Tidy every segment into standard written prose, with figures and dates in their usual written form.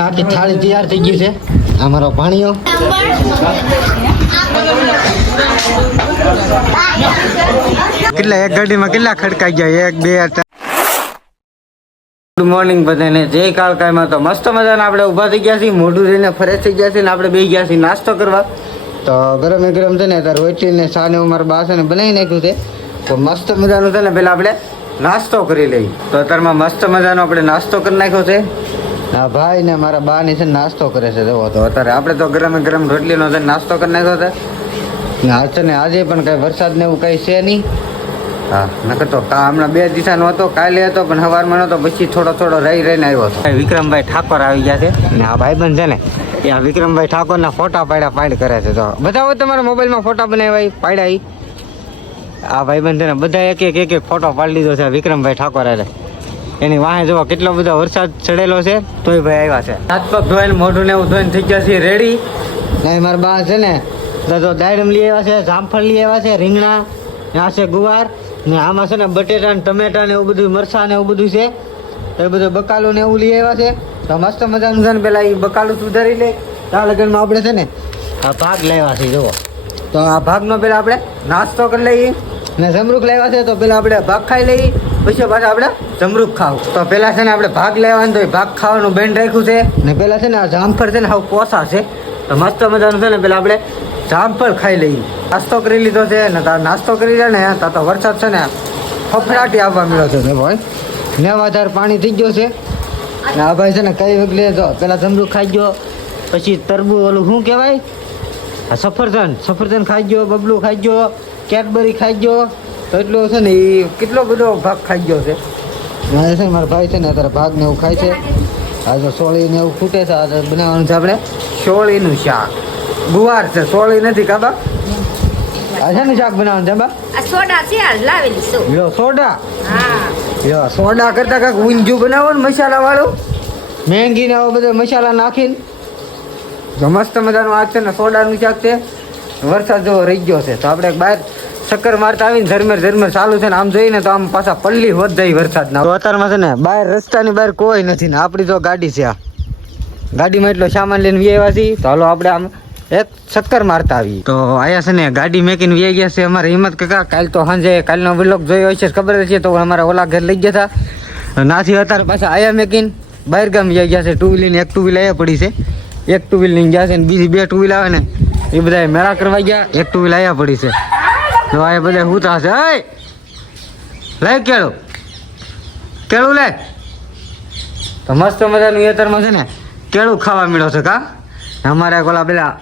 આખી થાળી તૈયાર થઈ ગઈ છે. અમારો પાણીઓ કેટલા એક ગાડીમાં કેટલા ખડકાઈ ગયા? 1 2 ગુડ મોર્નિંગ બધાને, જય કાળકામાં. તો મસ્ત મજાના આપણે ઊભા થઈ ગયા છીએ, મોઢું થઈને ફ્રેશ થઈ ગયા છે ને આપણે બેસી ગયા છીએ નાસ્તો કરવા. તો ગરમ ગરમ છે ને અત્યારે રોટલી ને સાને મારા બા છે ને બનાવી નાખ્યું છે. તો મસ્ત મજાનું છે ને પેલા આપણે નાસ્તો કરી લઈએ. તો અત્યારમાં મસ્ત મજાનો આપણે નાસ્તો કરી નાખ્યો છે. હા ભાઈ ને મારા બા ની છે નાસ્તો કરે છે. જુઓ તો અત્યારે આપણે તો ગરમ ગરમ રોટલીનો છે નાસ્તો કરી નાખ્યો છે. આજ છે ને આજે પણ કઈ વરસાદ ને એવું કઈ છે નહીં. હા નકર તો હમણાં 2 દિવસનો હતો, કાલે હતો પણ સવારમાં નતો, પછી થોડો રહીને આવ્યો હતો. વિક્રમભાઈ ઠાકોર આવી ગયા છે ને આ ભાઈબંધ છે ને એ આ વિક્રમભાઈ ઠાકોરના ફોટા પાડ કરે છે. તો બતાવો તમારા મોબાઈલમાં ફોટા બનાવ્યા પાડ્યા. આ ભાઈબંધ છે ને બધા એક ફોટો પાડી લીધો છે વિક્રમભાઈ ઠાકોર. એની વાહે જોવા કેટલો બધો વરસાદ ચડેલો છે તોય ભાઈ આવ્યા છે. હાથ પગ ધોઈને મોઢું ને એવું ધોઈને થઈ ગયા છે રેડી. ને મારા બા છે ને તો દાયડમ લઈ આવ્યા છે, જામફળ લઈ આવ્યા છે, રીંગણા, આ છે ગુવાર ને આમાં છે ને બટેટા ને ટમેટા ને એવું બધું, મરસા ને એવું બધું છે. એ બધું બકાલું ને એવું લઈ આવ્યા છે. તો મસ્ત મજાનું છે ને પેલા એ બકાલું સુધારી લે. આ લગ્નમાં આપણે છે ને આ ભાગ લાવ્યા છે. જુઓ તો આ ભાગનો પેલા આપણે નાસ્તો કરી લઈએ ને જમરૂખ લાવ્યા છે. તો પેલા આપણે ભાગ ખાઈ લઈએ, પછી પાછા આપણે જમરૂખ ખાવ. તો પેલા છે ને આપણે ભાગ લેવાનું, તો ભાગ ખાવાનું બેન રાખ્યું છે. ને પેલા છે ને આ જામફળ છે ને હાવ કોસા છે. તો મસ્ત મજાનું છે ને પેલા આપણે જામફળ ખાઈ લઈએ. નાસ્તો કરી લીધો છે ને નાસ્તો કરી લે ને તો વરસાદ છે ને ફફડાટી આવવા મળ્યો છે ભાઈ. 9000 પાણી થઈ ગયો છે ને આ ભાઈ છે ને કઈ વગલે જો પેલા જમરૂખ ખાઈ ગયો, પછી તરબૂચ ઓલું શું કહેવાય સફરજન ખાઈ ગયો, બબલું ખાઈ ગયો, કેડબરી ખાઈ ગયો. તો એટલો છે ને એ કેટલો બધો ભાગ ખાઈ ગયો છે. મારે છે ને મારા ભાઈ છે ને અત્યારે ભાગ ને એવું ખાય છે. આજે સોળી ને એવું ફૂટે છે. આજે બનાવવાનું છે આપણે સોળીનું શાક. ગુવાર છે, સોળી નથી કાબા. આ છે ને શાક બનાવવાનું છે બા. આ સોડા છે આ લાવેલી છો. લ્યો સોડા. હા લ્યો સોડા કરતા કાક ઊંજું બનાવો ને મસાલા વાળું, મેંગી ને આવો બધા મસાલા નાખીને. જો મસ્ત મજાનું આ છે ને સોડાનું શાક છે. વરસાદ જેવો રહી ગયો છે તો આપણે બહાર ચક્કર મારતા આવીને ઝરમર ચાલુ છે ને આમ જોઈએ ને તો આમ પાછા પલ્લી હોત જાય વરસાદના. તો અત્યારમાં છે ને બહાર રસ્તાની બહાર કોઈ નથી ને આપણી તો ગાડી છે. આ ગાડીમાં એટલો સામાન લઈને વ્યાવ્યા છીએ. તો હાલો આપણે આમ એક ચક્કર મારતા આવી. તો આયા છે ને ગાડી મેકીને વ્યાઈ ગયા છે અમારે હિંમત કાકા. કાલ તો સાંજે કાલનો વ્લોગ જોયો હશે ખબર છે. તો અમારા ઓલા ઘર લઈ ગયા હતા નાથી અત્યારે પાછા આયા મેકીને બહાર ગામ વ્યાઈ ગયા છે. 2 વ્હીલ એક 2 વ્હીલ અહીંયા પડી છે. એક 2 વ્હીલ લઈને ગયા છે ને બીજી 2 2 વ્હીલ આવે ને એ બધા મેળા કરવા ગયા. એક 2 વ્હીલ અહીંયા પડી છે. તો આ બધા હુતા છે. લઈ કેળું લે. તો મસ્ત મજાનું એતરમાં છે ને કેળું ખાવા મળ્યો છે કા. અમારે ઓલા પેલા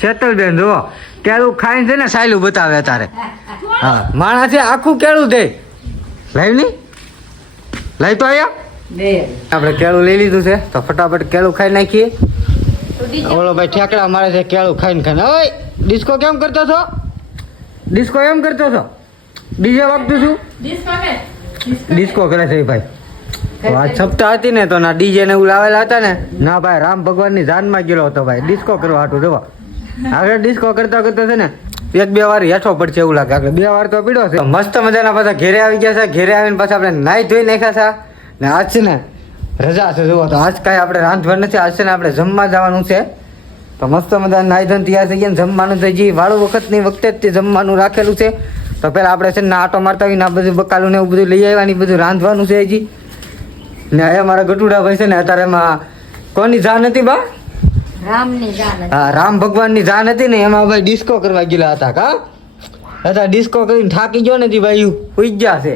શેતલબેન જુઓ કેળું ખાઈને છે ને સાયલું બતાવે તારે. હા માણસ છે આખું કેળું દે. લઈ નહીં લઈ તો આયા આપણે કેળું લઈ લીધું છે. તો ફટાફટ કેળું ખાઈ નાખીએ. ઓલો ભાઈ ઠેકડા મારે છે કેળું ખાઈને. ઓય ડિસ્કો કેમ કરતો છો? ડિસ્કો એમ કરતો છો? ડીજે વાગતું છું? ડિસ્કો કરે છે ભાઈ. આ સપ્તાહ હતી ને તો ના ડીજે ને એવું લાવેલા હતા ને ના ભાઈ રામ ભગવાનની જાનમાં ગયેલો હતો ભાઈ ડિસ્કો કરવા હાટું. જોવા આગળ ડિસ્કો કરતા છે ને 1-2 વાર હેઠો પડશે એવું લાગે. આગળ 2 વાર તો પીડ્યો છે. મસ્ત મજાના પાછા ઘેરે આવી ગયા છે. ઘેરે આવીને પાછા આપણે નાઈ ધોઈ નાખ્યા છે ને આજ છે ને રજા છે. જુઓ તો આજ કાંઈ આપણે રાંધવા નથી. આજ છે ને આપણે જમવા જવાનું છે. તો મસ્ત મજાના નાઈ ધોઈને તૈયાર થઈ ગયા. જમવાનું તો હજી વાળું વખતની વખતે જ જમવાનું રાખેલું છે. તો પહેલાં આપણે છે ને આટો મારતા આવીને આ બધું બકાલું ને એવું બધું લઈ આવવાની બધું રાંધવાનું છે હજી. ને અહીંયા મારા ગટુડા ભાઈ છે ને અત્યારે એમાં કોની જાન હતી બા? રામની જાન. હા રામ ભગવાનની જાન હતી ને એમાં ભાઈ ડિસ્કો કરવા ગયેલા હતા કા. હતા ડિસ્કો કરીને થાકી ગયો નથી ભાઈ ઉઈ ગયા છે.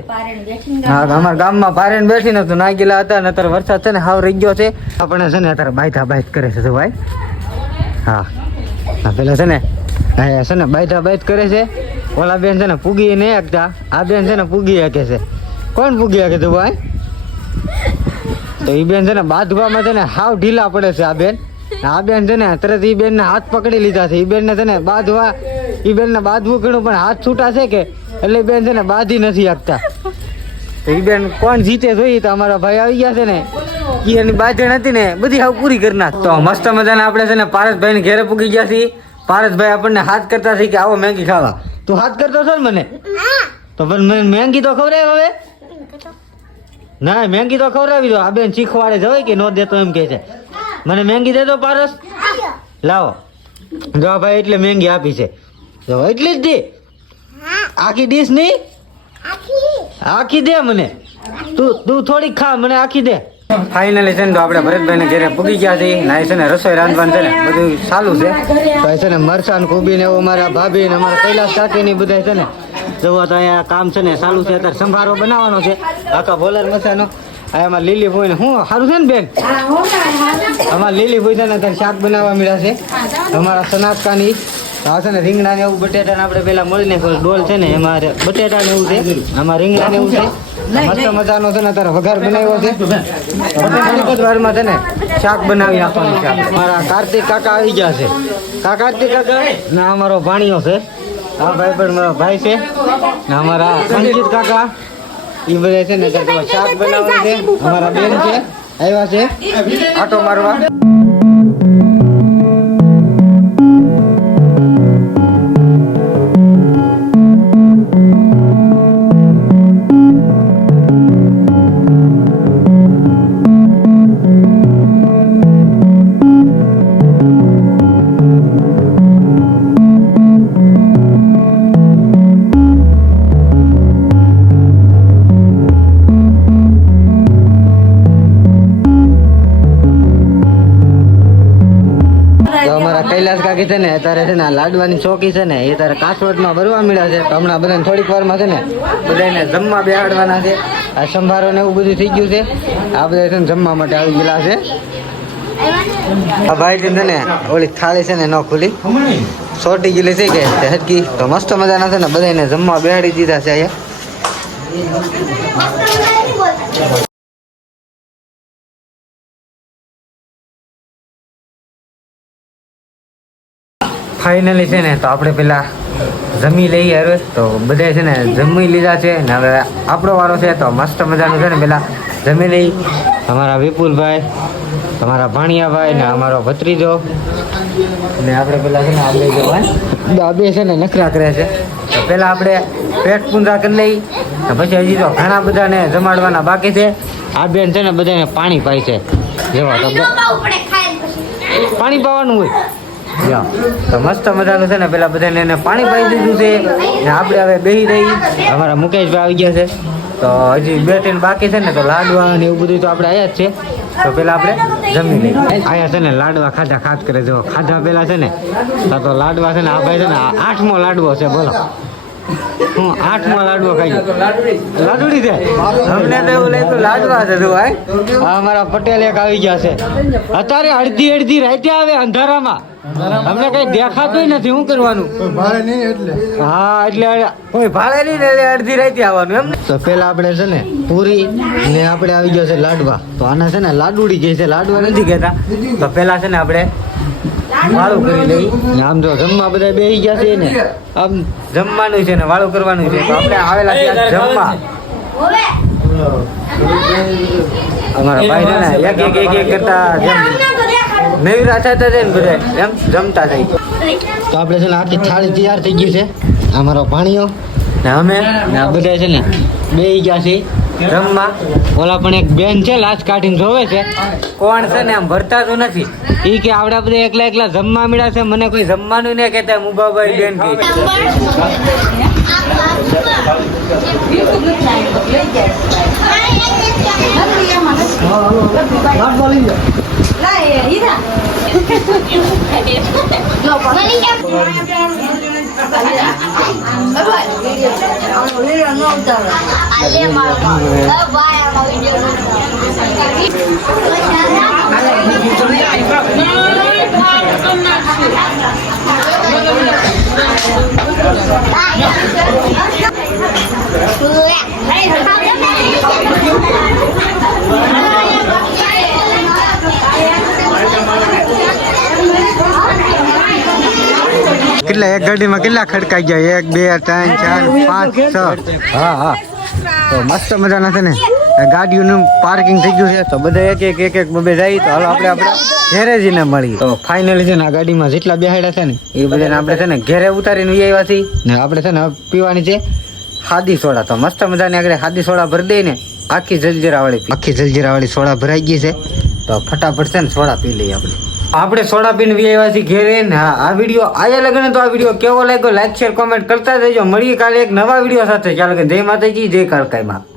હા અમારા ગામમાં પારેણ બેઠીને તો ના ગયેલા હતા ને અત્યારે વરસાદ છે ને હાવ રહી ગયો છે. આપણે છે ને અત્યારે બાયત કરે છે તો ભાઈ. હા પેલા છે ને અહીંયા છે ને બાયત કરે છે. ઓલા બેન છે ને પૂગી નહીં શકતા, આ બેન છે ને પૂગી શકે છે. કોણ પૂગી શકે તું ભાઈ? તો એ બેન છે ને બાંધવામાં છે ને હાવ ઢીલા પડે છે. આ બેન છે ને તરત એ બેનને હાથ પકડી લીધા છે. એ બેનને છે ને બાંધવું ઘણું પણ હાથ છૂટા છે કે એટલે બેન છે ને બાંધી નથી શકતા. તો એ બેન કોણ જીતે જોઈએ તો અમારા ભાઈ આવી ગયા છે ને એની બાંધણ હતી ને બધી હાવ પૂરી કરી નાખ. તો મસ્ત મજાના આપણે છે ને પારસભાઈ ને ઘેરે પૂગી ગયા છીએ. પારસભાઈ આપણને હાથ કરતા છે કે આવો મેગી ખાવા. તું હાથ કરતો છો ને મને? તો પણ મેગી તો ખવડાવ હવે. ના મેગી તો ખવડાવી દો. આ બેન શીખવાડે જવાય કે ન દેતો એમ કે છે. મને મેંગી દે તો પારસ લાવો જો ભાઈ એટલે મેંગી આપી છે જો એટલી જ દે આખી ડીશ નહીં આખી દે મને તું થોડીક ખા મને આખી દે ફાઇનલી છે ને તો આપણે ભરતભાઈ ને ઘરે પૂગી ગયા છીએ ના છે ને રસોઈ રાંધવાનું છે ને બધું ચાલુ છે તો છે ને મરચાં કોબી ને એવું મારા ભાભી ને અમારા કૈલાસ કાકી ને બધા છે ને જોવા તો અહીંયા કામ છે ને ચાલુ છે અત્યારે સંભારો બનાવવાનો છે આખા બોલર મસાનો એમાં લીલી ભૂઈ ને હું સારું છે ને બેન અમારા લીલી ભૂઈ છે ને અત્યારે શાક બનાવવા મળ્યા છે અમારા સનાતકાની આ છે ને રીંગણા ને એવું બટેટા ને આપણે પેલા મળીને ડોલ છે ને એમાં બટેટા ને એવું છે આમાં રીંગણા ને એવું છે મસ્ત મજાનો છે ને અત્યારે વઘાર બનાવ્યો છે બટેટાની જ વારમાં છે ને શાક બનાવી નાખવાનું છે મારા કાર્તિક કાકા આવી ગયા છે કાર્તિક કાકા ના અમારો ભાણિયો છે આ ભાઈ પણ મારો ભાઈ છે ને અમારા સંજીત કાકા એ બધા છે ને શાક બનાવવાનું છે અમારા બેન છે આવ્યા છે આટો મારવા કૈલાસ કાકી છે ને અત્યારે છે ને લાડવાની ચોકી છે ને એ તારે કાસવટમાં ભરવા મળ્યા છે તો હમણાં બધાને થોડીક વારમાં છે ને બધાને જમવા બેહાડવાના છે આ સંભારો ને એવું બધું થઈ ગયું છે આ બધા છે ને જમવા માટે આવી ગયેલા છે આ ભાઈ છે ને ઓલી થાળી છે ને ન ખુલી સોટી ગયેલી છે કે હટકી તો મસ્ત મજાના છે ને બધાને જમવા બેહાડી દીધા છે અહીંયા ફાઇનલી છે ને તો આપણે પેલા જમી લઈએ હવે તો બધા છે ને જમી લીધા છે ને હવે આપણો વારો છે તો મસ્ત મજાનું છે ને પેલા જમી લઈ અમારા વિપુલભાઈ અમારા ભાણિયાભાઈ ને અમારો ભત્રીજો ને આપણે પેલા છે ને આ બે છે ને નખરા કરે છે તો પેલા આપણે પેટ પૂંજા કરી લઈ તો પછી હજી તો ઘણા બધાને જમાડવાના બાકી છે આ બેન છે ને બધાને પાણી પાય છે જેવા તો પાણી પાવાનું હોય તો મસ્ત મજાનું છે ને પેલા બધાને એને પાણી પાઈ દીધું છે ને આપણે હવે બેસી રહી અમારા મુકેશભાઈ આવી ગયા છે તો હજી 2-3 બાકી છે ને તો લાડવા ને એવું બધું તો આપણે આવ્યા જ છે તો પેલા આપણે જમી લઈએ આયા છે ને લાડવા ખાધા ખાત કરે જો ખાધા પેલા છે ને તો લાડવા છે ને આ ભાઈ છે ને 8મો લાડવો છે બોલો હું 8મો લાડવો ખાઈ લાડુડી છે અમને તો એવું લાગ્યું લાડવા છે તું ભાઈ આ અમારા પટેલ એક આવી ગયા છે અત્યારે અડધી રાતે આવે અંધારામાં અમને કઈ દેખાતું નથી શું કરવાનું હા એટલે કોઈ ભાડે નહીં એટલે અડધી રાતે આવવાનું એમ તો પેલા આપણે છે ને પૂરી ને આપણે આવી ગયો છે લાડવા તો આના છે ને લાડુડી કહે છે લાડવા નથી કહેતા તો પેલા છે ને આપણે વાળું કરી લઈ આમ જો જમવા બધા બેસી ગયા છે ને આમ જમવાનું છે ને વાળું કરવાનું છે તો આપણે આવેલા છે જમવા અમારા ભાઈ છે ને એક કરતા નવીરા થતા જાય ને બધા એમ જમતા થાય તો આપણે છે ને આખી થાળી તૈયાર થઈ ગઈ છે અમારો ભાણિયો ને અમે ને આ બધા છે ને બેસી ગયા છે જમવા ઓલા પણ એક બેન છે લાશ કાઢીને જોવે છે કોણ છે ને આમ ભરતા તો નથી એ કે આવડા બધા એકલા જમવા મળ્યા છે મને કોઈ જમવાનું નહીં કહેતા મુભાભાઈ બેન કે કેટલા એક ગાડીમાં કેટલા ખડકાઈ ગયા 1 2 3 4 5 6 હા તો મસ્ત મજાના છે ને ગાડીઓનું પાર્કિંગ થઈ ગયું છે તો બધા એક બબે જાય તો હાલો આપણે ઘેરે જઈને મળીએ તો ફાઇનલી છે ને આ ગાડીમાં જેટલા બેહાડ્યા છે ને એ બધાને આપણે છે ને ઘેરે ઉતારીને આવ્યા છીએ ને આપણે છે ને પીવાની છે હાદી સોડા તો મસ્ત મજાની આગળ હાદી સોડા ભરી દઈએ ને આખી જલજીરા વાળી સોડા ભરાઈ ગઈ છે તો ફટાફટ છે ને સોડા પી લઈએ આપણે સોડા પીને વી આવ્યા છીએ ઘેરે ને. હા, આ વિડીયો આજે લગન તો આ વિડીયો કેવો લાગ્યો લાઈક શેર કોમેન્ટ કરતા જજો. મળીએ કાલે એક નવા વિડીયો સાથે. ચાલો કે જય માતાજી, જય કાળકાઈમાં.